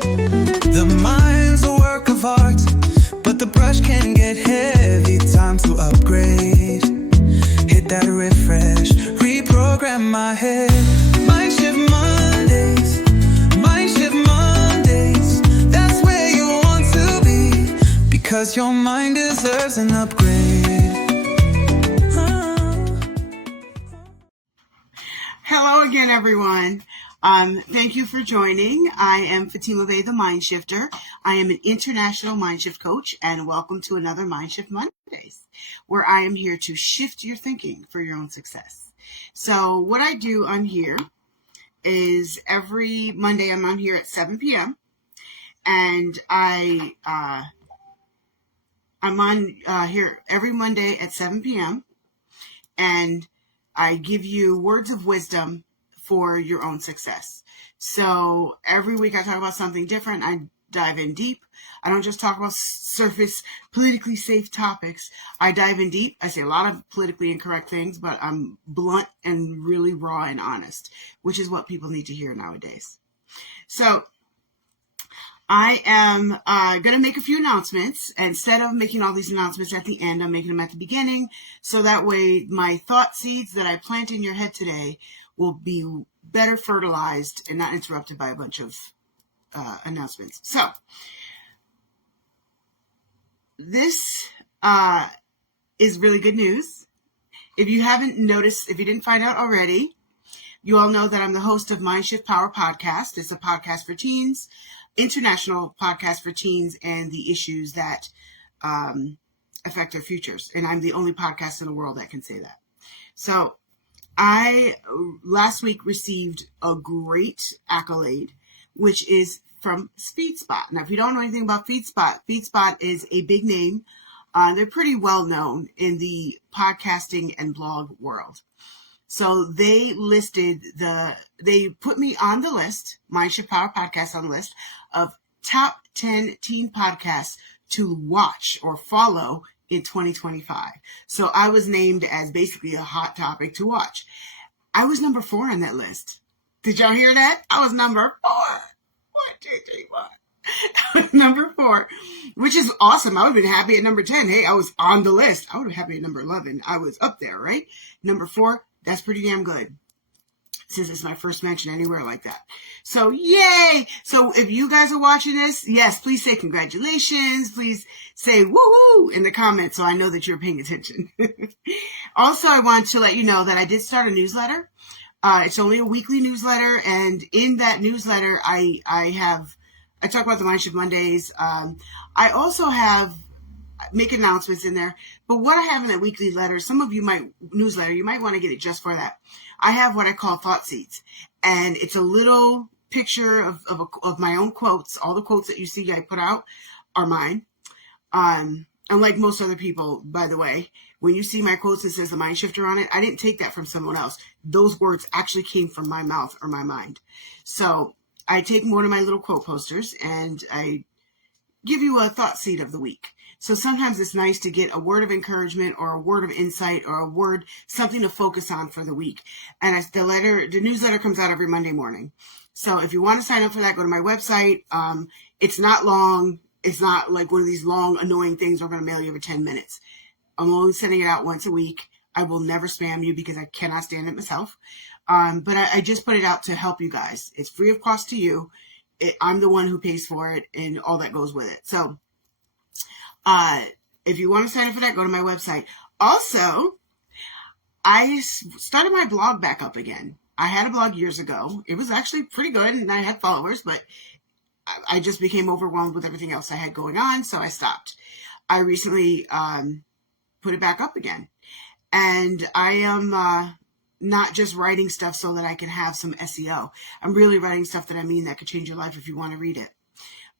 The mind's a work of art, but the brush can get heavy. Time to upgrade. Hit that refresh, reprogram my head. MindShift Mondays, MindShift Mondays. That's where you want to be, because your mind deserves an upgrade. Hello again, everyone. Thank you for joining. I am Fatima Bey, the MindShifter. I am an international MindShift coach, and welcome to another MindShift Mondays, where I am here to shift your thinking for your own success. So what I do on here is every Monday I'm on here at 7 p.m. and I'm on here every Monday at 7 p.m. and I give you words of wisdom for your own success. So every week I talk about something different. I dive in deep. I don't just talk about surface politically safe topics. I dive in deep. I say a lot of politically incorrect things, but I'm blunt and really raw and honest, which is what people need to hear nowadays. So I am going to make a few announcements. Instead of making all these announcements at the end, I'm making them at the beginning. So that way my thought seeds that I plant in your head today will be better fertilized and not interrupted by a bunch of announcements. So this is really good news. If you haven't noticed, if you didn't find out already, you all know that I'm the host of MindShift Power Podcast. It's a podcast for teens, international podcast for teens and the issues that affect their futures. And I'm the only podcast in the world that can say that. So I last week received a great accolade, which is from FeedSpot. Now, if you don't know anything about FeedSpot, FeedSpot is a big name. They're pretty well known in the podcasting and blog world. So they put me on the list, MindShift Power Podcast on the list of top 10 teen podcasts to watch or follow in 2025. So I was named as basically a hot topic to watch. I was number 4 on that list. Did y'all hear that? I was number 4. 1, 2, 3, 4. I was number 4, which is awesome. I would have been happy at number 10. Hey, I was on the list. I would have been happy at number 11. I was up there, right? Number 4, that's pretty damn good, since it's my first mention anywhere like that. So yay! So if you guys are watching this, yes, please say congratulations. Please say woohoo in the comments so I know that you're paying attention. Also, I want to let you know that I did start a newsletter. It's only a weekly newsletter, and in that newsletter, I talk about the MindShift Mondays. I also make announcements in there, but what I have in that weekly letter, some of you might want to get it just for that. I have what I call thought seeds, and it's a little picture of my own quotes. All the quotes that you see I put out are mine. Unlike most other people, by the way, when you see my quotes, it says the MindShifter on it. I didn't take that from someone else. Those words actually came from my mouth or my mind. So I take one of my little quote posters and I give you a thought seed of the week. So sometimes it's nice to get a word of encouragement or a word of insight or a word, something to focus on for the week. And the newsletter comes out every Monday morning. So if you want to sign up for that, go to my website. It's not long. It's not like one of these long, annoying things we're going to mail you every 10 minutes. I'm only sending it out once a week. I will never spam you because I cannot stand it myself. But I just put it out to help you guys. It's free of cost to you. I'm the one who pays for it and all that goes with it. So if you want to sign up for that, go to my website. Also, I started my blog back up again. I had a blog years ago. It was actually pretty good and I had followers, but I just became overwhelmed with everything else I had going on, so I stopped. I recently put it back up again. And I am not just writing stuff so that I can have some SEO. I'm really writing stuff that that could change your life if you want to read it.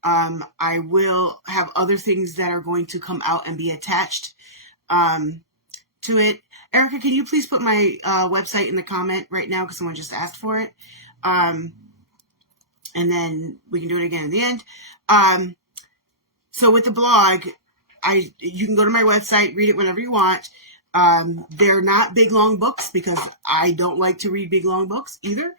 I will have other things that are going to come out and be attached to it. Erica, can you please put my website in the comment right now because someone just asked for it? And then we can do it again in the end. So with the blog, you can go to my website, read it whenever you want. They're not big, long books because I don't like to read big, long books either.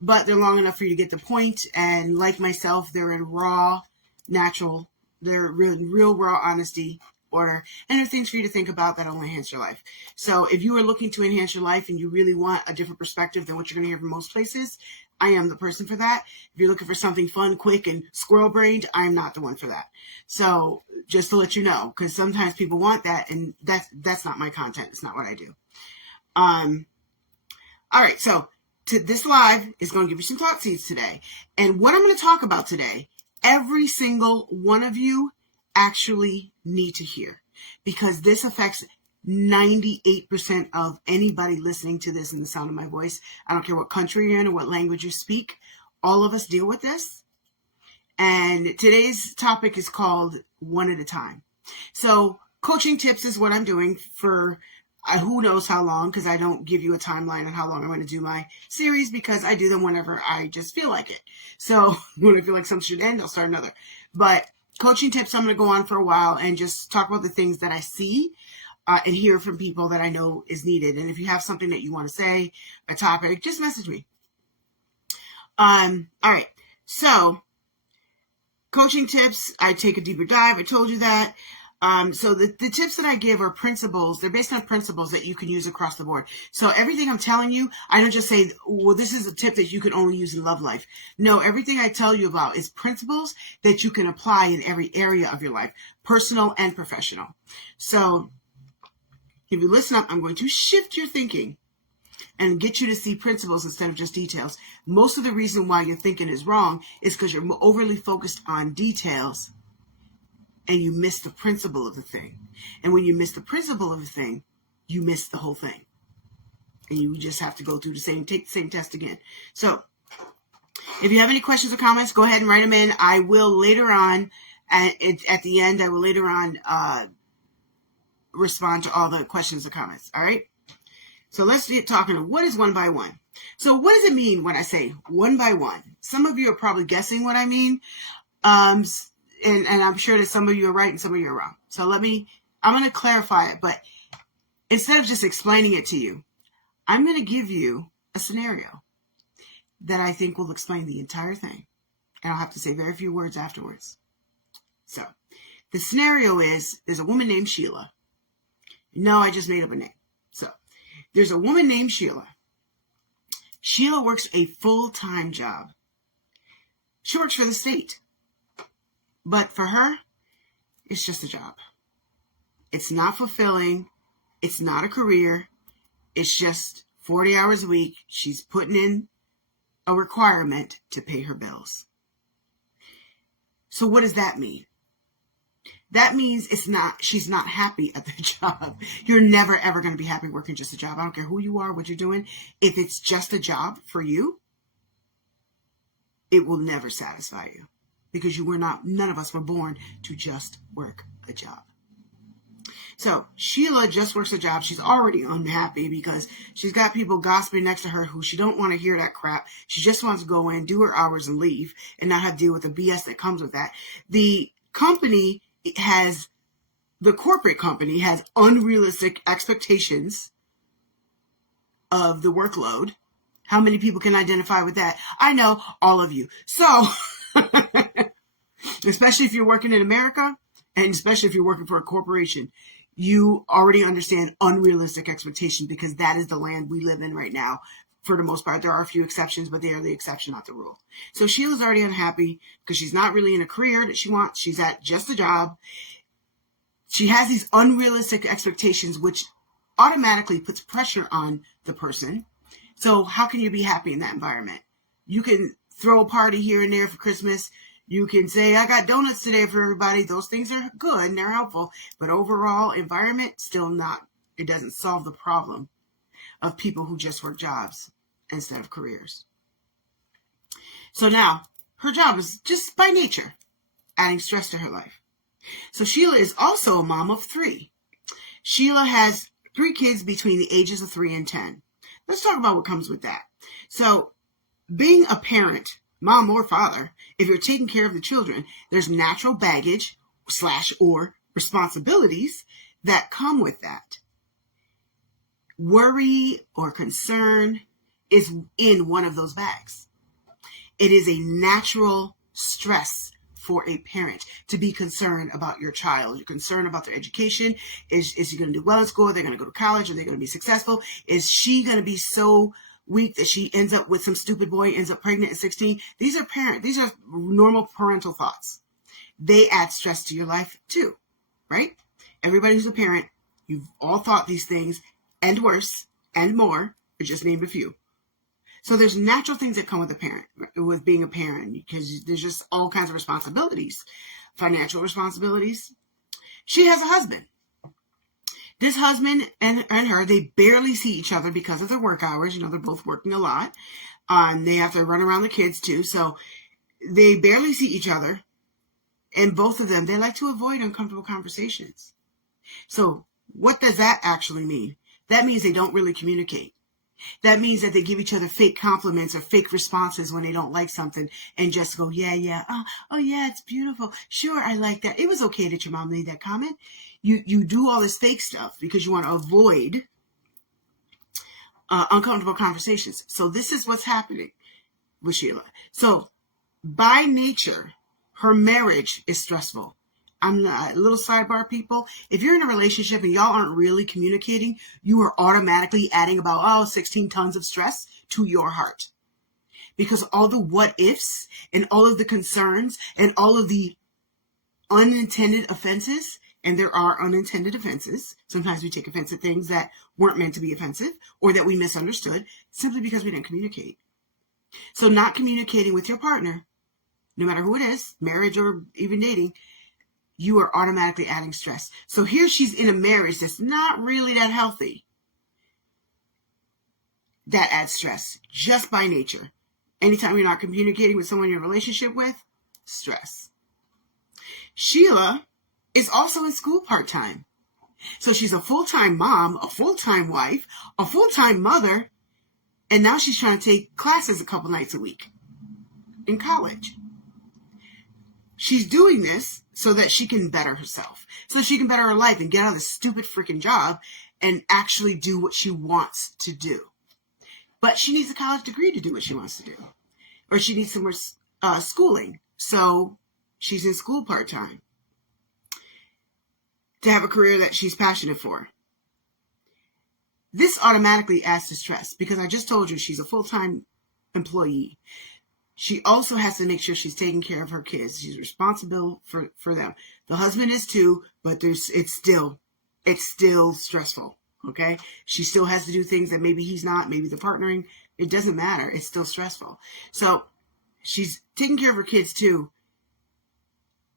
but they're long enough for you to get the point. And like myself, they're in raw, natural, they're real raw honesty order. And there are things for you to think about that'll enhance your life. So if you are looking to enhance your life and you really want a different perspective than what you're going to hear from most places, I am the person for that. If you're looking for something fun, quick, and squirrel-brained, I'm not the one for that. So just to let you know, because sometimes people want that, and that's not my content. It's not what I do. All right, so this live is going to give you some thought seeds today. And what I'm going to talk about today, every single one of you actually need to hear, because this affects 98% of anybody listening to this in the sound of my voice. I don't care what country you're in or what language you speak. All of us deal with this. And today's topic is called One at a Time. So coaching tips is what I'm doing for who knows how long, because I don't give you a timeline on how long I'm going to do my series, because I do them whenever I just feel like it. So when I feel like something should end, I'll start another. But coaching tips, I'm going to go on for a while and just talk about the things that I see and hear from people that I know is needed. And if you have something that you want to say, a topic, just message me. All right. So coaching tips, I take a deeper dive. I told you that. So the tips that I give are principles. They're based on principles that you can use across the board. So everything I'm telling you, I don't just say, well, this is a tip that you can only use in love life. No, everything I tell you about is principles that you can apply in every area of your life, personal and professional. So if you listen up, I'm going to shift your thinking and get you to see principles instead of just details. Most of the reason why your thinking is wrong is because you're overly focused on details and you miss the principle of the thing. And when you miss the principle of the thing, you miss the whole thing. And you just have to go through take the same test again. So if you have any questions or comments, go ahead and write them in. I will later on, at the end, I will later on respond to all the questions or comments. All right? So let's get talking. What is one by one? So what does it mean when I say one by one? Some of you are probably guessing what I mean. And I'm sure that some of you are right and some of you are wrong. So I'm going to clarify it, but instead of just explaining it to you, I'm going to give you a scenario that I think will explain the entire thing. And I'll have to say very few words afterwards. So the scenario is, there's a woman named Sheila. No, I just made up a name. So there's a woman named Sheila. Sheila works a full-time job. She works for the state. But for her, it's just a job. It's not fulfilling. It's not a career. It's just 40 hours a week. She's putting in a requirement to pay her bills. So what does that mean? That means she's not happy at the job. You're never, ever going to be happy working just a job. I don't care who you are, what you're doing. If it's just a job for you, it will never satisfy you. Because none of us were born to just work a job. So Sheila just works a job. She's already unhappy because she's got people gossiping next to her who she don't want to hear that crap. She just wants to go in, do her hours and leave and not have to deal with the BS that comes with that. The corporate company has unrealistic expectations of the workload. How many people can identify with that? I know, all of you. So especially if you're working in America, and especially if you're working for a corporation, you already understand unrealistic expectations, because that is the land we live in right now. For the most part, there are a few exceptions, but they are the exception, not the rule. So Sheila's already unhappy because she's not really in a career that she wants. She's at just a job. She has these unrealistic expectations, which automatically puts pressure on the person. So how can you be happy in that environment? You can throw a party here and there for Christmas. You can say, I got donuts today for everybody. Those things are good and they're helpful. But overall environment, still not. It doesn't solve the problem of people who just work jobs instead of careers. So now, her job is just by nature adding stress to her life. So Sheila is also a mom of 3. Sheila has 3 kids between the ages of 3 and 10. Let's talk about what comes with that. So being a parent, mom or father, if you're taking care of the children, there's natural baggage / or responsibilities that come with that. Worry or concern is in one of those bags. It is a natural stress for a parent to be concerned about your child. You're concerned about their education. Is he going to do well in school? Are they going to go to college? Are they going to be successful? Is she going to be so weak that she ends up with some stupid boy, ends up pregnant at 16? These are normal parental thoughts. They add stress to your life too, right? Everybody who's a parent, you've all thought these things and worse and more. I just named a few. So there's natural things that come with being a parent, because there's just all kinds of responsibilities, financial responsibilities. She has a husband. This husband and her, they barely see each other because of their work hours. They're both working a lot. They have to run around the kids too. So they barely see each other. And both of them, they like to avoid uncomfortable conversations. So what does that actually mean? That means they don't really communicate. That means that they give each other fake compliments or fake responses when they don't like something and just go, yeah. Oh yeah, it's beautiful. Sure, I like that. It was okay that your mom made that comment. You do all this fake stuff because you want to avoid uncomfortable conversations. So this is what's happening with Sheila. So by nature, her marriage is stressful. I'm a little sidebar, people. If you're in a relationship and y'all aren't really communicating, you are automatically adding about 16 tons of stress to your heart. Because all the what ifs and all of the concerns and all of the unintended offenses, and there are unintended offenses. Sometimes we take offense at things that weren't meant to be offensive or that we misunderstood simply because we didn't communicate. So not communicating with your partner, no matter who it is, marriage or even dating, you are automatically adding stress. So here she's in a marriage that's not really that healthy. That adds stress just by nature. Anytime you're not communicating with someone you're in a relationship with, stress. Sheila is also in school part-time. So she's a full-time mom, a full-time wife, a full-time mother, and now she's trying to take classes a couple nights a week in college. She's doing this so that she can better herself, so she can better her life and get out of this stupid freaking job and actually do what she wants to do. But she needs a college degree to do what she wants to do, or she needs some more schooling. So she's in school part-time to have a career that she's passionate for. This automatically adds to stress because I just told you she's a full-time employee. She also has to make sure she's taking care of her kids. She's responsible for them. The husband is too, but it's still stressful. Okay. She still has to do things that maybe he's not, maybe they're partnering. It doesn't matter. It's still stressful. So she's taking care of her kids too.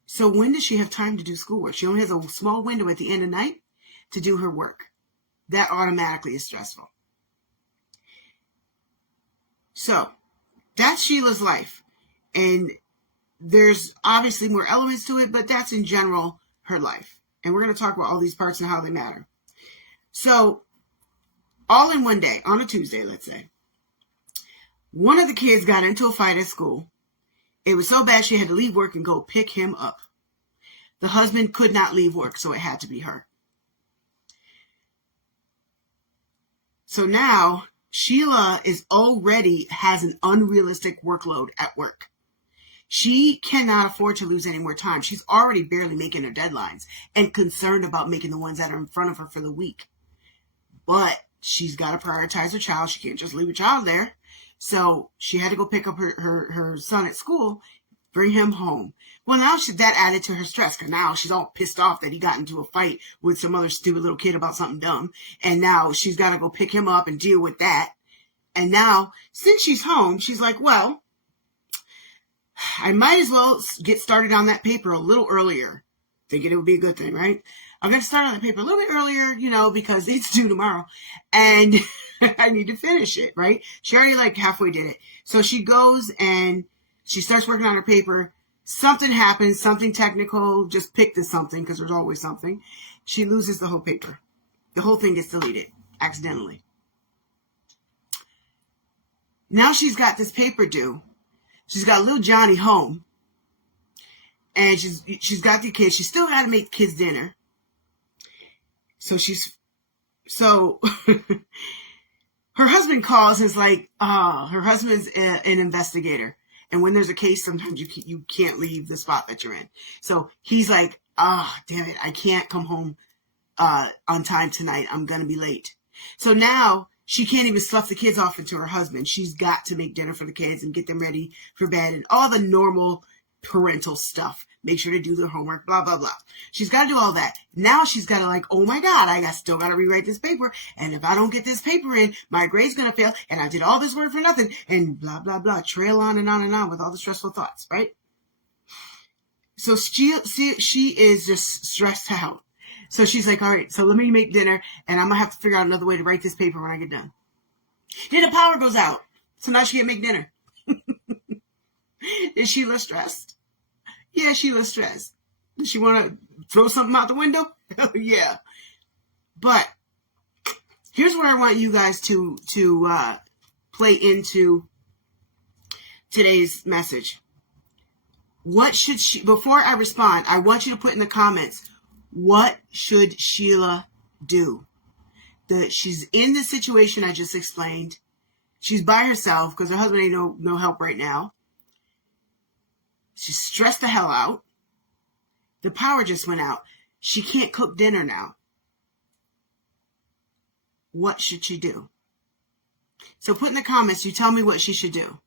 So when does she have time to do schoolwork? She only has a small window at the end of the night to do her work. That automatically is stressful. So that's Sheila's life. And there's obviously more elements to it, but that's in general her life. And we're going to talk about all these parts and how they matter. So all in one day, on a Tuesday, let's say, one of the kids got into a fight at school. It was so bad she had to leave work and go pick him up. The husband could not leave work, so it had to be her. So now Sheila has an unrealistic workload at work. She cannot afford to lose any more time. She's already barely making her deadlines and concerned about making the ones that are in front of her for the week. But she's got to prioritize her child. She can't just leave her child there. So she had to go pick up her son at school, bring him home. Well, now that added to her stress because now she's all pissed off that he got into a fight with some other stupid little kid about something dumb. And now she's got to go pick him up and deal with that. And now, since she's home, she's like, well, I might as well get started on that paper a little earlier. Thinking it would be a good thing, right? I'm going to start on the paper a little bit earlier, because it's due tomorrow. And I need to finish it, right? She already halfway did it. So she goes and she starts working on her paper. Something happens, something technical, just pick this something because there's always something. She loses the whole paper. The whole thing gets deleted accidentally. Now she's got this paper due. She's got little Johnny home. And she's got the kids. She still had to make the kids dinner. So her husband calls and is like, her husband's an investigator. And when there's a case, sometimes you can't leave the spot that you're in. So he's like, damn it, I can't come home on time tonight. I'm going to be late. So now she can't even slough the kids off into her husband. She's got to make dinner for the kids and get them ready for bed and all the normal parental stuff. Make sure to do their homework, blah, blah, blah. She's got to do all that. Now she's got to like, oh my God, still got to rewrite this paper. And if I don't get this paper in, my grade's going to fail. And I did all this work for nothing. And blah, blah, blah. Trail on and on and on with all the stressful thoughts, right? So she is just stressed out. So she's like, all right, so let me make dinner. And I'm going to have to figure out another way to write this paper when I get done. Then the power goes out. So now she can't make dinner. Is Sheila stressed? Yeah, Sheila's stressed. Does she want to throw something out the window? Yeah. But here's where I want you guys to play into today's message. What should before I respond, I want you to put in the comments, what should Sheila do? She's in the situation I just explained. She's by herself because her husband ain't no help right now. She's stressed the hell out. The power just went out. She can't cook dinner now. What should she do? So put in the comments, you tell me what she should do.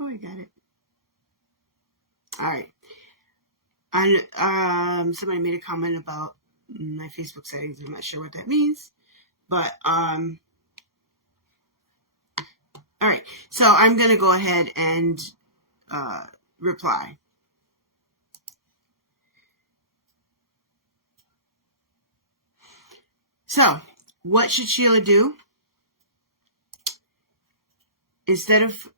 Oh, I got it. All right. Somebody made a comment about my Facebook settings. I'm not sure what that means, but all right. So I'm gonna go ahead and reply. So, what should Sheila do? Instead of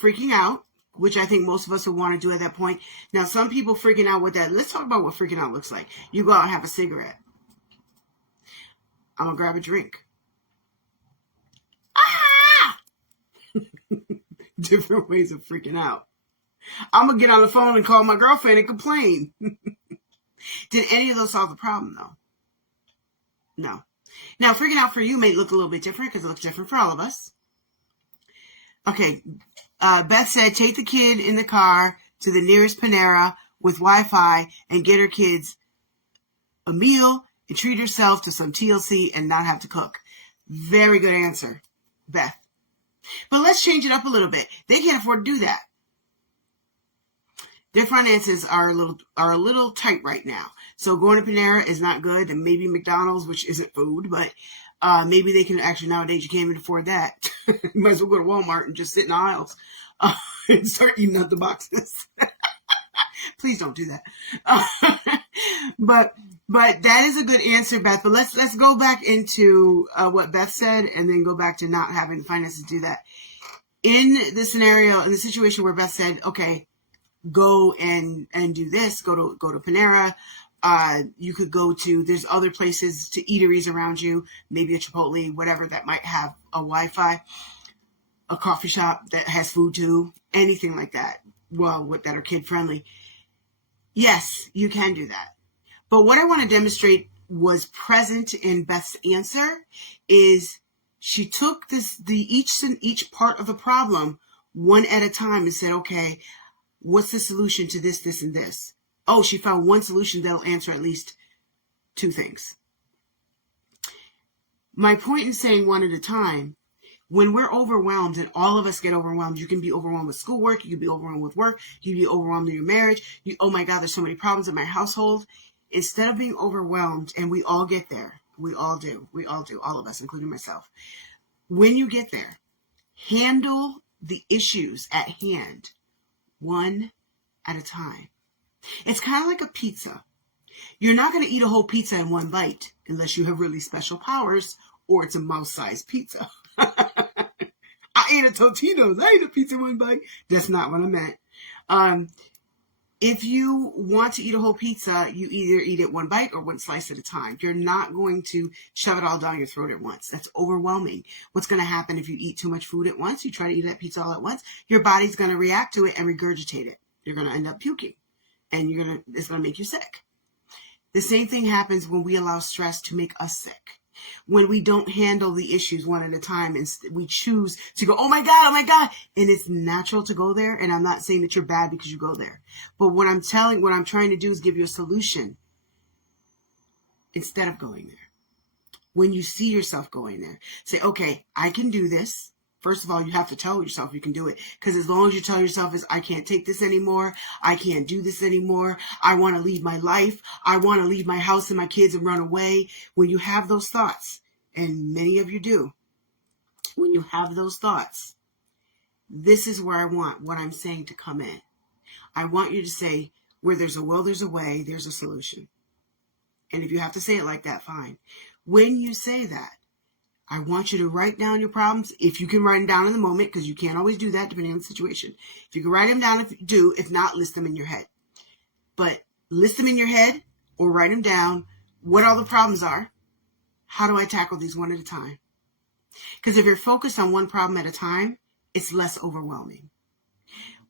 freaking out, which I think most of us would want to do at that point. Now, some people freaking out with that. Let's talk about what freaking out looks like. You go out and have a cigarette. I'm going to grab a drink. Ah! Different ways of freaking out. I'm going to get on the phone and call my girlfriend and complain. Did any of those solve the problem, though? No. Now, freaking out for you may look a little bit different because it looks different for all of us. Okay. Beth said, take the kid in the car to the nearest Panera with Wi-Fi and get her kids a meal and treat herself to some TLC and not have to cook. Very good answer, Beth. But let's change it up a little bit. They can't afford to do that. Their finances are a little tight right now. So going to Panera is not good, and maybe McDonald's, which isn't food, but maybe they can actually, nowadays you can't even afford that. You might as well go to Walmart and just sit in the aisles and start eating out the boxes. Please don't do that. But that is a good answer, Beth. But let's go back into what Beth said and then go back to not having the finances to do that. In the scenario, in the situation where Beth said, okay, go and do this, go to Panera. You could go to, there's other places to eateries around you, maybe a Chipotle, whatever that might have a Wi-Fi, a coffee shop that has food too, anything like that. Well, that are kid friendly. Yes, you can do that. But what I want to demonstrate was present in Beth's answer is she took each part of the problem one at a time and said, okay, what's the solution to this, this, and this? Oh, she found one solution that'll answer at least two things. My point in saying one at a time, when we're overwhelmed, and all of us get overwhelmed, you can be overwhelmed with schoolwork, you can be overwhelmed with work, you can be overwhelmed in your marriage, oh my God, there's so many problems in my household. Instead of being overwhelmed, and we all get there, we all do, all of us, including myself. When you get there, handle the issues at hand, one at a time. It's kind of like a pizza. You're not going to eat a whole pizza in one bite unless you have really special powers or it's a mouse-sized pizza. I ate a Totino's. I ate a pizza in one bite. That's not what I meant. If you want to eat a whole pizza, you either eat it one bite or one slice at a time. You're not going to shove it all down your throat at once. That's overwhelming. What's going to happen if you eat too much food at once? You try to eat that pizza all at once, your body's going to react to it and regurgitate it. You're going to end up puking, and it's going to make you sick. The same thing happens when we allow stress to make us sick. When we don't handle the issues one at a time and we choose to go, oh my God. And it's natural to go there. And I'm not saying that you're bad because you go there. But what I'm trying to do is give you a solution instead of going there. When you see yourself going there, say, okay, I can do this. First of all, you have to tell yourself you can do it. Because as long as you tell yourself I can't take this anymore. I can't do this anymore. I want to leave my life. I want to leave my house and my kids and run away. When you have those thoughts, and many of you do, when you have those thoughts, this is where I want what I'm saying to come in. I want you to say, where there's a will, there's a way, there's a solution. And if you have to say it like that, fine. When you say that, I want you to write down your problems. If you can write them down in the moment, because you can't always do that depending on the situation. If you can write them down, if not, list them in your head. But list them in your head or write them down, what all the problems are. How do I tackle these one at a time? Because if you're focused on one problem at a time, it's less overwhelming.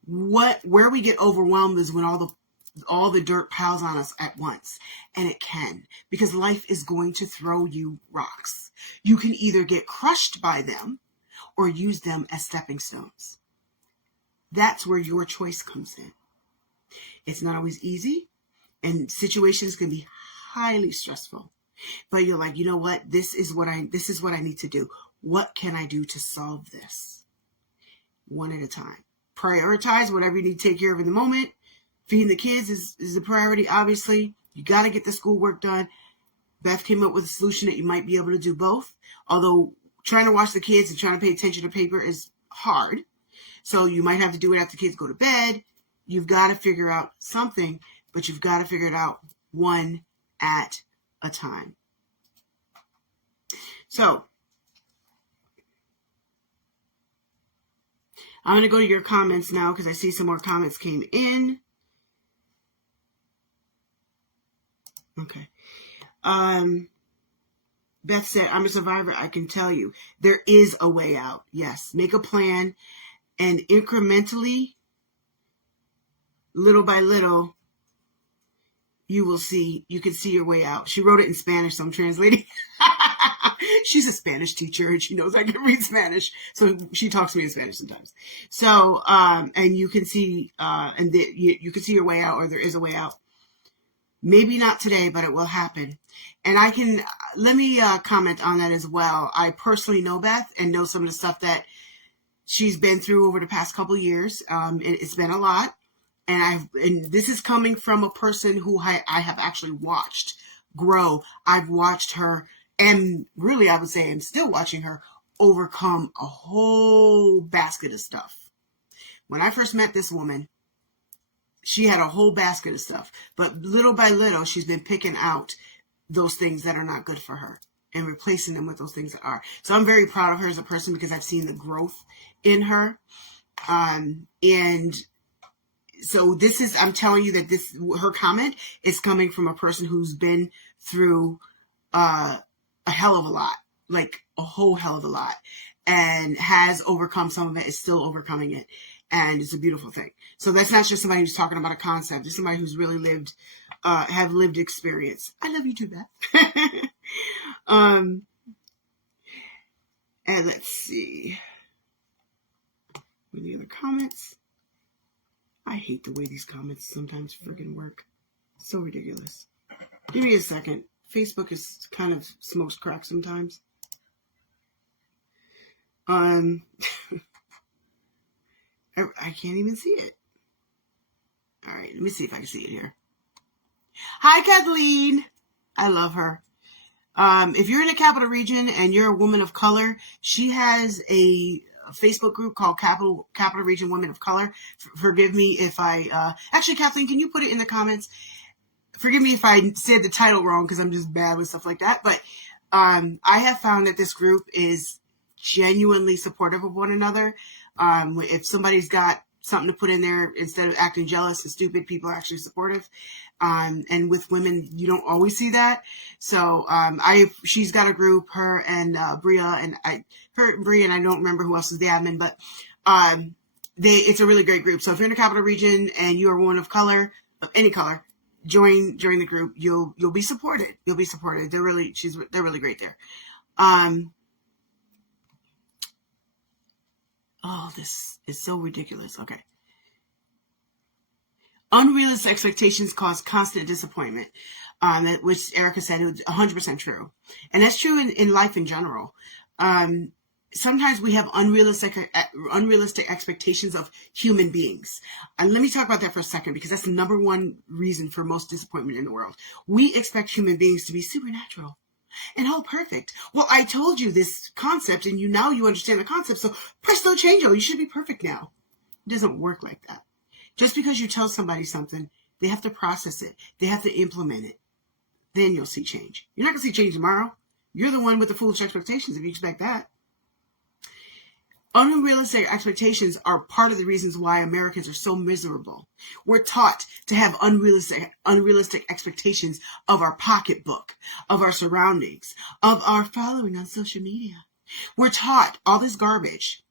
Where we get overwhelmed is when all the dirt piles on us at once. And it can, because life is going to throw you rocks. You can either get crushed by them or use them as stepping stones. That's where your choice comes in. It's not always easy, and situations can be highly stressful. But you're like, you know what? This is what I need to do. What can I do to solve this? One at a time. Prioritize whatever you need to take care of in the moment. Feeding the kids is a priority, obviously. You got to get the schoolwork done. Beth came up with a solution that you might be able to do both. Although trying to watch the kids and trying to pay attention to paper is hard. So you might have to do it after the kids go to bed. You've got to figure out something, but you've got to figure it out one at a time. So I'm going to go to your comments now because I see some more comments came in. Okay. Beth said, I'm a survivor. I can tell you there is a way out. Yes. Make a plan and incrementally, little by little, you can see your way out. She wrote it in Spanish, so I'm translating. She's a Spanish teacher and she knows I can read Spanish. So she talks to me in Spanish sometimes. So, and you can see, you can see your way out, or there is a way out. Maybe not today, but it will happen. And let me comment on that as well. I personally know Beth and know some of the stuff that she's been through over the past couple of years. It's been a lot. And this is coming from a person who I have actually watched grow. I've watched her, and really I would say I'm still watching her overcome a whole basket of stuff. When I first met this woman, she had a whole basket of stuff, but little by little, she's been picking out those things that are not good for her and replacing them with those things that are. So I'm very proud of her as a person because I've seen the growth in her. And so I'm telling you that her comment is coming from a person who's been through a hell of a lot, like a whole hell of a lot, and has overcome some of it, is still overcoming it. And it's a beautiful thing. So that's not just somebody who's talking about a concept. It's somebody who's really lived experience. I love you too, Beth. And let's see. Any other comments? I hate the way these comments sometimes friggin' work. So ridiculous. Give me a second. Facebook is kind of smokes crack sometimes. I can't even see it. All right, let me see if I can see it here. Hi, Kathleen. I love her. If you're in the Capital Region and you're a woman of color, she has a Facebook group called Capital Region Women of Color. Forgive me if actually, Kathleen, can you put it in the comments? Forgive me if I said the title wrong because I'm just bad with stuff like that. But I have found that this group is genuinely supportive of one another. If somebody's got something to put in there instead of acting jealous and stupid. People are actually supportive. And with women, you don't always see that. So, she's got a group, her and, Bria, and I don't remember who else is the admin, but, it's a really great group. So if you're in the capital region and you are one of color, of any color, join the group. You'll be supported. You'll be supported. They're really great there. Oh, this is so ridiculous. Okay. Unrealistic expectations cause constant disappointment, which Erica said is 100% true. And that's true in life in general. Sometimes we have unrealistic expectations of human beings. And let me talk about that for a second, because that's the number one reason for most disappointment in the world. We expect human beings to be supernatural and all perfect. Well, I told you this concept, and now you understand the concept, so presto changeo, you should be perfect now. It doesn't work like that. Just because you tell somebody something, they have to process it. They have to implement it. Then you'll see change. You're not going to see change tomorrow. You're the one with the foolish expectations if you expect that. Unrealistic expectations are part of the reasons why Americans are so miserable. We're taught to have unrealistic expectations of our pocketbook, of our surroundings, of our following on social media. We're taught all this garbage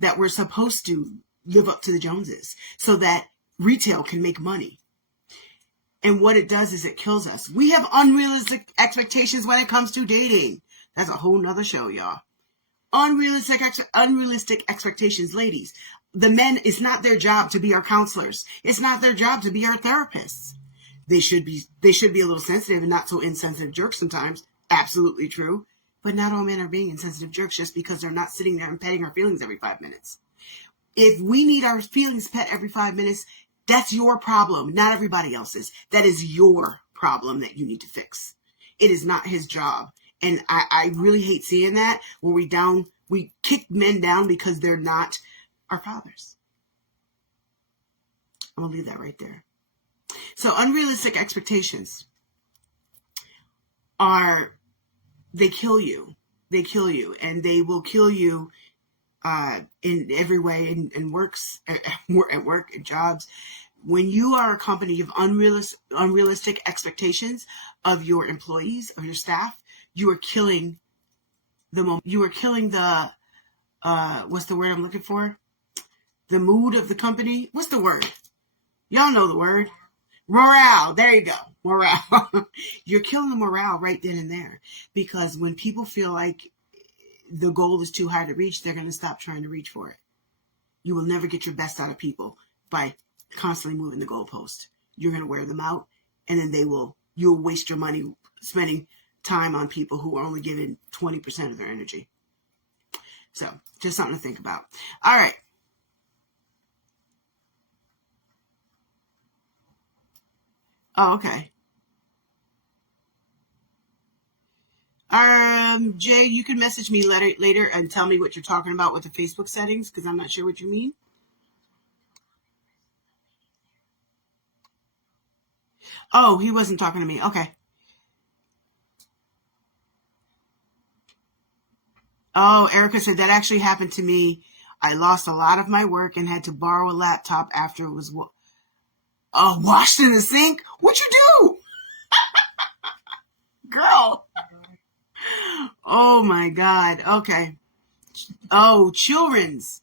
that we're supposed to live up to the Joneses so that retail can make money. And what it does is it kills us. We have unrealistic expectations when it comes to dating. That's a whole nother show, y'all. Unrealistic expectations, ladies. The men, it's not their job to be our counselors. It's not their job to be our therapists. They should be a little sensitive and not so insensitive jerks sometimes. Absolutely true. But not all men are being insensitive jerks just because they're not sitting there and petting our feelings every 5 minutes. If we need our feelings pet every 5 minutes, that's your problem, not everybody else's. That is your problem that you need to fix. It is not his job. And I really hate seeing that, where we kick men down because they're not our fathers. I'm going to leave that right there. So unrealistic expectations they kill you. They kill you, and they will kill you in every way, in works, at work, in jobs. When you are a company of unrealistic expectations of your employees, of your staff, you are killing the what's the word I'm looking for? The mood of the company. What's the word? Y'all know the word. Morale. There you go. Morale. You're killing the morale right then and there, because when people feel like the goal is too high to reach, they're going to stop trying to reach for it. You will never get your best out of people by constantly moving the goalpost. You're going to wear them out, and then you'll waste your money spending time on people who are only giving 20% of their energy. So just something to think about. All right. Oh, okay. Jay, you can message me later and tell me what you're talking about with the Facebook settings, because I'm not sure what you mean. Oh, he wasn't talking to me. Okay. Oh, Erica said that actually happened to me. I lost a lot of my work and had to borrow a laptop after it was washed in the sink. What you do? Girl. Oh my God. Okay. Oh, children's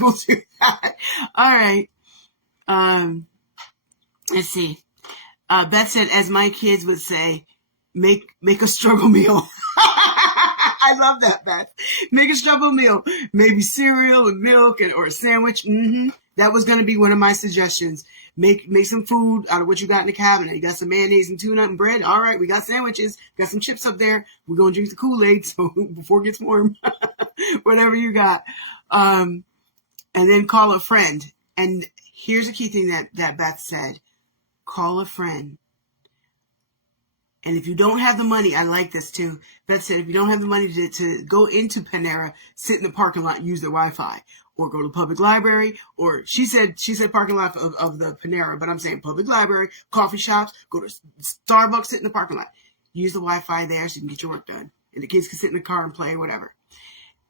will do that. All right. Let's see. Beth said, as my kids would say, make a struggle meal. I love that, Beth. Make a struggle meal. Maybe cereal and milk or a sandwich. That was going to be one of my suggestions. Make some food out of what you got in the cabinet. You got some mayonnaise and tuna and bread. All right, we got sandwiches. Got some chips up there. We're going to drink the Kool-Aid so before it gets warm. Whatever you got. And then call a friend. And here's a key thing that Beth said. Call a friend. And if you don't have the money, I like this too. Beth said, if you don't have the money to go into Panera, sit in the parking lot and use their Wi-Fi, or go to the public library, or she said parking lot of the Panera, but I'm saying public library, coffee shops, go to Starbucks, sit in the parking lot. Use the Wi-Fi there so you can get your work done. And the kids can sit in the car and play, whatever.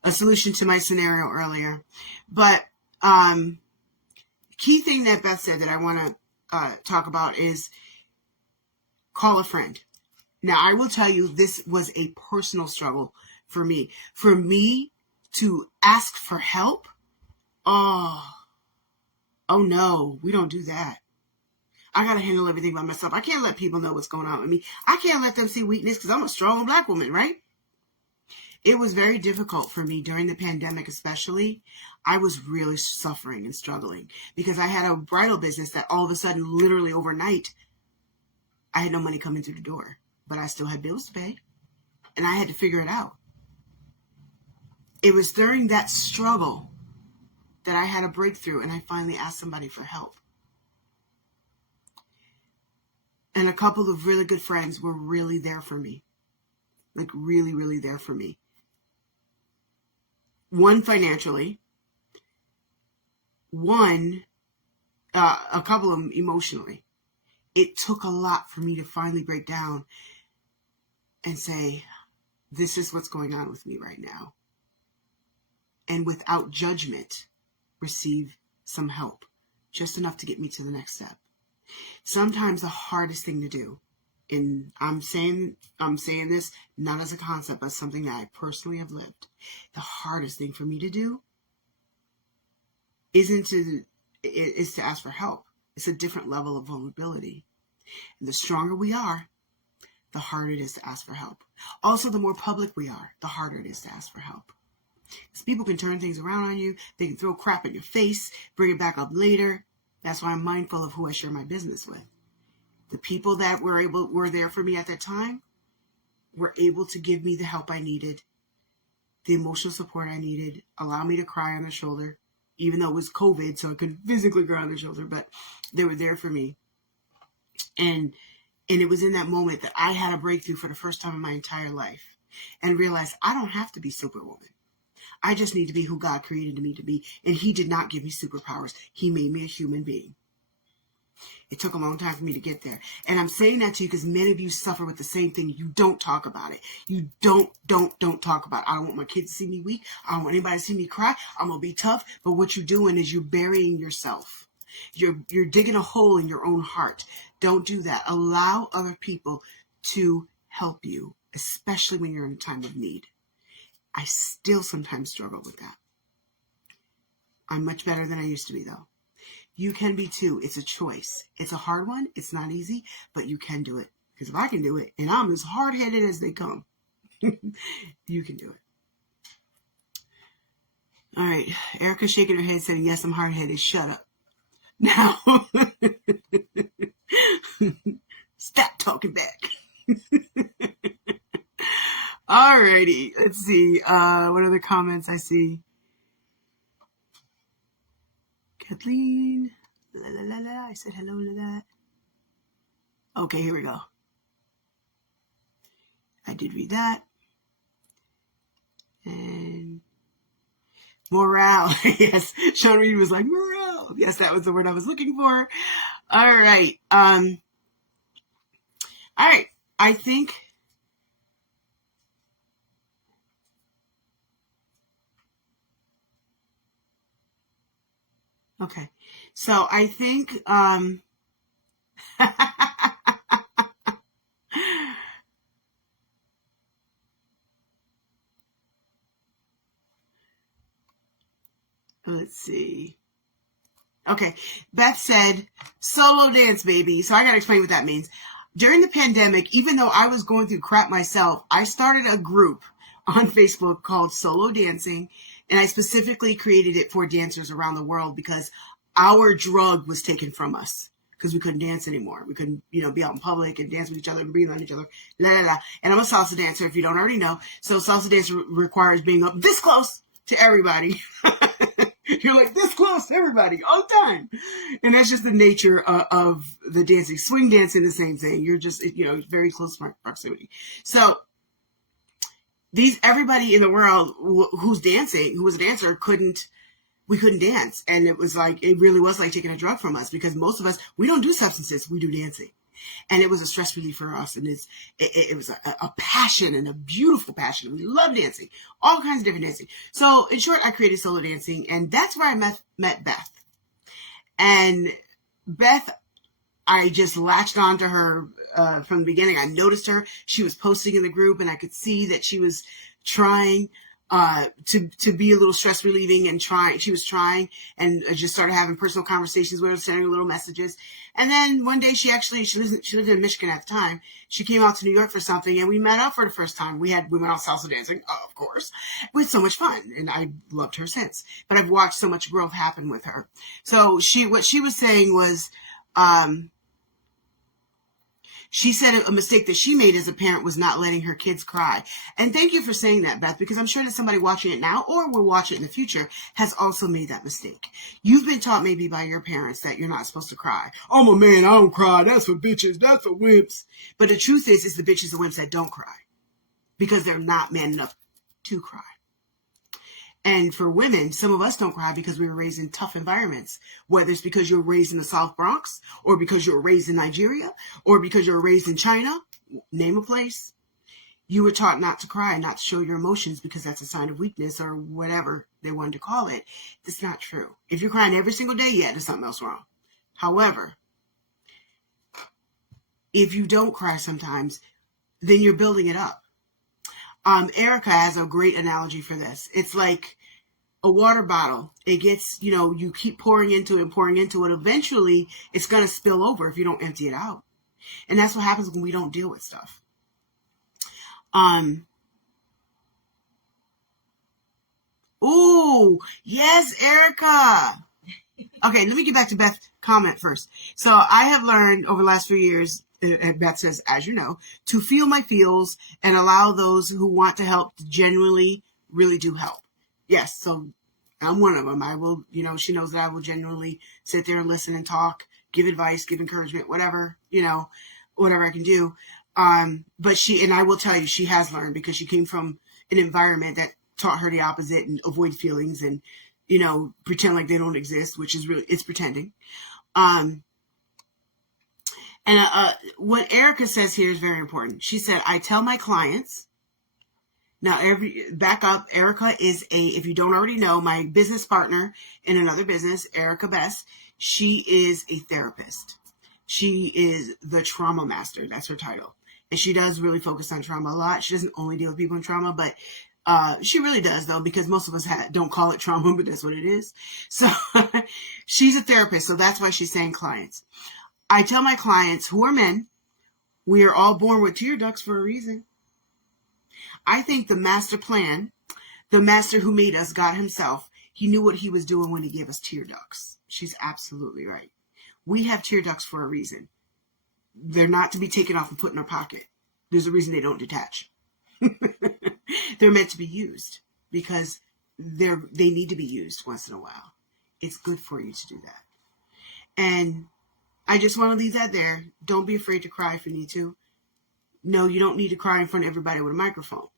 A solution to my scenario earlier. But key thing that Beth said that I want to talk about is call a friend. Now, I will tell you, this was a personal struggle for me. For me to ask for help, oh no, we don't do that. I got to handle everything by myself. I can't let people know what's going on with me. I can't let them see weakness because I'm a strong Black woman, right? It was very difficult for me during the pandemic, especially. I was really suffering and struggling because I had a bridal business that all of a sudden, literally overnight, I had no money coming through the door, but I still had bills to pay and I had to figure it out. It was during that struggle that I had a breakthrough and I finally asked somebody for help. And a couple of really good friends were really there for me. Like really, really there for me. One financially, a couple of them emotionally. It took a lot for me to finally break down and say, this is what's going on with me right now. And without judgment, receive some help, just enough to get me to the next step. Sometimes the hardest thing to do, and I'm saying this not as a concept, but something that I personally have lived. The hardest thing for me to do is to ask for help. It's a different level of vulnerability. And the stronger we are, the harder it is to ask for help. Also, the more public we are, the harder it is to ask for help. Because people can turn things around on you. They can throw crap in your face, bring it back up later. That's why I'm mindful of who I share my business with. The people that were there for me at that time were able to give me the help I needed, the emotional support I needed, allow me to cry on their shoulder, even though it was COVID, so I couldn't physically cry on their shoulder, but they were there for me. And it was in that moment that I had a breakthrough for the first time in my entire life and realized I don't have to be Superwoman. I just need to be who God created me to be. And He did not give me superpowers. He made me a human being. It took a long time for me to get there. And I'm saying that to you because many of you suffer with the same thing. You don't talk about it. You don't talk about it. I don't want my kids to see me weak. I don't want anybody to see me cry. I'm going to be tough. But what you're doing is you're burying yourself. You're digging a hole in your own heart. Don't do that. Allow other people to help you, especially when you're in a time of need. I still sometimes struggle with that. I'm much better than I used to be, though. You can be too. It's a choice. It's a hard one. It's not easy, but you can do it. Because if I can do it, and I'm as hard-headed as they come, you can do it. All right. Erica's shaking her head saying, yes, I'm hard-headed. Shut up. Now, stop talking back. All righty. Let's see. What other comments I see? Kathleen. La, la, la, la. I said hello to that. Okay, here we go. I did read that. And morale. Yes. Sean Reed was like, morale. Yes, that was the word I was looking for. All right. All right. I think okay. So I think let's see. Okay. Beth said solo dance, baby. So I got to explain what that means. During the pandemic, even though I was going through crap myself, I started a group on Facebook called Solo Dancing. And I specifically created it for dancers around the world because our drug was taken from us because we couldn't dance anymore. We couldn't, be out in public and dance with each other and breathe on each other. La, la, la. And I'm a salsa dancer, if you don't already know. So salsa dance requires being up this close to everybody. You're like this close to everybody all the time. And that's just the nature of the dancing. Swing dancing, the same thing. You're just, very close proximity. So everybody in the world who was a dancer, we couldn't dance. And it really was like taking a drug from us because most of us, we don't do substances, we do dancing. And it was a stress relief for us. And it was a passion and a beautiful passion. We love dancing, all kinds of different dancing. So in short, I created solo dancing and that's where I met Beth. And Beth, I just latched onto her from the beginning. I noticed her. She was posting in the group, and I could see that she was trying to be a little stress relieving and trying. She was trying, and I just started having personal conversations with her, sending little messages. And then one day she lived in Michigan at the time. She came out to New York for something, and we met up for the first time. We went out salsa dancing, of course. We had so much fun, and I loved her since. But I've watched so much growth happen with her. So what she was saying was, she said a mistake that she made as a parent was not letting her kids cry. And thank you for saying that, Beth, because I'm sure that somebody watching it now or will watch it in the future has also made that mistake. You've been taught maybe by your parents that you're not supposed to cry. I'm a man, I don't cry. That's for bitches. That's for wimps. But the truth is the bitches and wimps that don't cry because they're not man enough to cry. And for women, some of us don't cry because we were raised in tough environments, whether it's because you were raised in the South Bronx or because you were raised in Nigeria or because you were raised in China, name a place. You were taught not to cry, not to show your emotions because that's a sign of weakness or whatever they wanted to call it. It's not true. If you're crying every single day, yeah, there's something else wrong. However, if you don't cry sometimes, then you're building it up. Erica has a great analogy for this. It's like a water bottle. It gets, you keep pouring into it. Eventually, it's going to spill over if you don't empty it out. And that's what happens when we don't deal with stuff. Ooh, yes, Erica. Okay, let me get back to Beth's comment first. So I have learned over the last few years, and Beth says, as you know, to feel my feels and allow those who want to help to genuinely really do help. Yes, so I'm one of them. I will, she knows that I will genuinely sit there and listen and talk, give advice, give encouragement, whatever, whatever I can do. But I will tell you, she has learned because she came from an environment that taught her the opposite and avoid feelings and, pretend like they don't exist, which is really, it's pretending. What Erica says here is very important. She said, I tell my clients, now back up, Erica is if you don't already know, my business partner in another business, Erica Best, she is a therapist. She is the trauma master. That's her title. And she does really focus on trauma a lot. She doesn't only deal with people in trauma, but she really does, though, because most of us don't call it trauma, but that's what it is. So she's a therapist. So that's why she's saying clients. I tell my clients who are men, we are all born with tear ducts for a reason. I think the master plan, the master who made us, God himself, he knew what he was doing when he gave us tear ducts. She's absolutely right. We have tear ducts for a reason. They're not to be taken off and put in our pocket. There's a reason they don't detach. They're meant to be used because they need to be used once in a while. It's good for you to do that. And I just want to leave that there. Don't be afraid to cry if you need to. No, you don't need to cry in front of everybody with a microphone.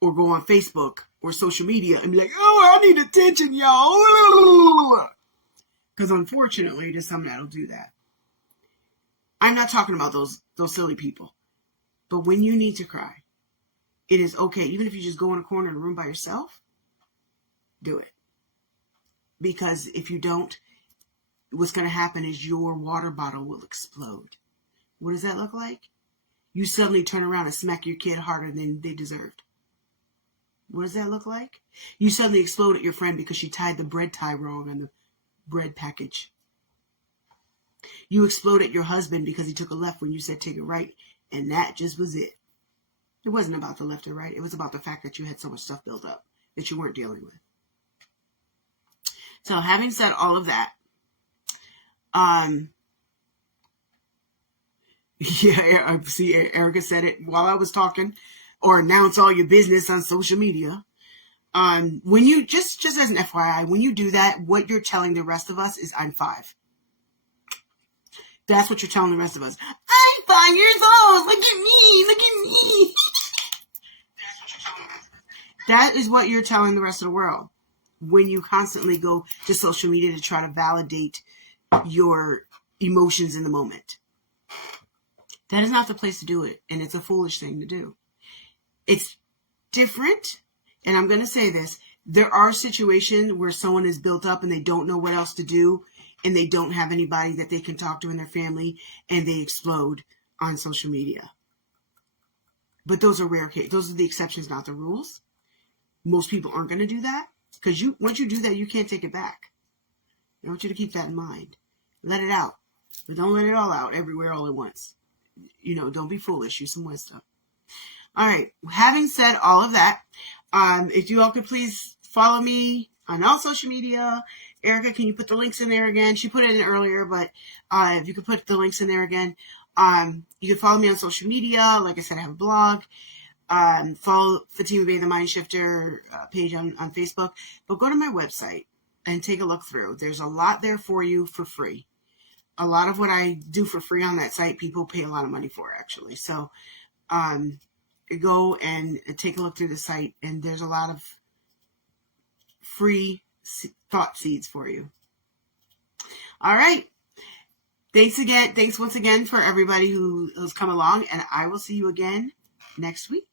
Or go on Facebook or social media and be like, oh, I need attention, y'all. Because unfortunately, there's some that'll do that. I'm not talking about those silly people. But when you need to cry, it is okay. Even if you just go in a corner in a room by yourself, do it. Because if you don't, what's going to happen is your water bottle will explode. What does that look like? You suddenly turn around and smack your kid harder than they deserved. What does that look like? You suddenly explode at your friend because she tied the bread tie wrong on the bread package. You explode at your husband because he took a left when you said take a right, and that just was it. It wasn't about the left or right. It was about the fact that you had so much stuff built up that you weren't dealing with. So having said all of that, yeah, I see Erica said it while I was talking, or announce all your business on social media. When you, just as an FYI, when you do that, what you're telling the rest of us is I'm 5. That's what you're telling the rest of us. I'm 5 years old. Look at me. Look at me. That is what you're telling the rest of the world when you constantly go to social media to try to validate your emotions in the moment. That is not the place to do it, and it's a foolish thing to do. It's different, and I'm going to say this, There are situations where someone is built up and they don't know what else to do, and they don't have anybody that they can talk to in their family, and they explode on social media. But those are rare cases. Those are the exceptions, not the rules. Most people aren't going to do that, because once you do that, you can't take it back. I want you to keep that in mind. Let it out. But don't let it all out everywhere all at once. Don't be foolish. Use some wisdom. All right. Having said all of that, if you all could please follow me on all social media. Erica, can you put the links in there again? She put it in earlier, but if you could put the links in there again. You can follow me on social media. Like I said, I have a blog. Follow Fatima Bey, the MindShifter page on Facebook. But go to my website and take a look through. There's a lot there for you for free. A lot of what I do for free on that site, people pay a lot of money for, actually. So go and take a look through the site, and there's a lot of free thought seeds for you. All right. Thanks again. Thanks once again for everybody who's come along, and I will see you again next week.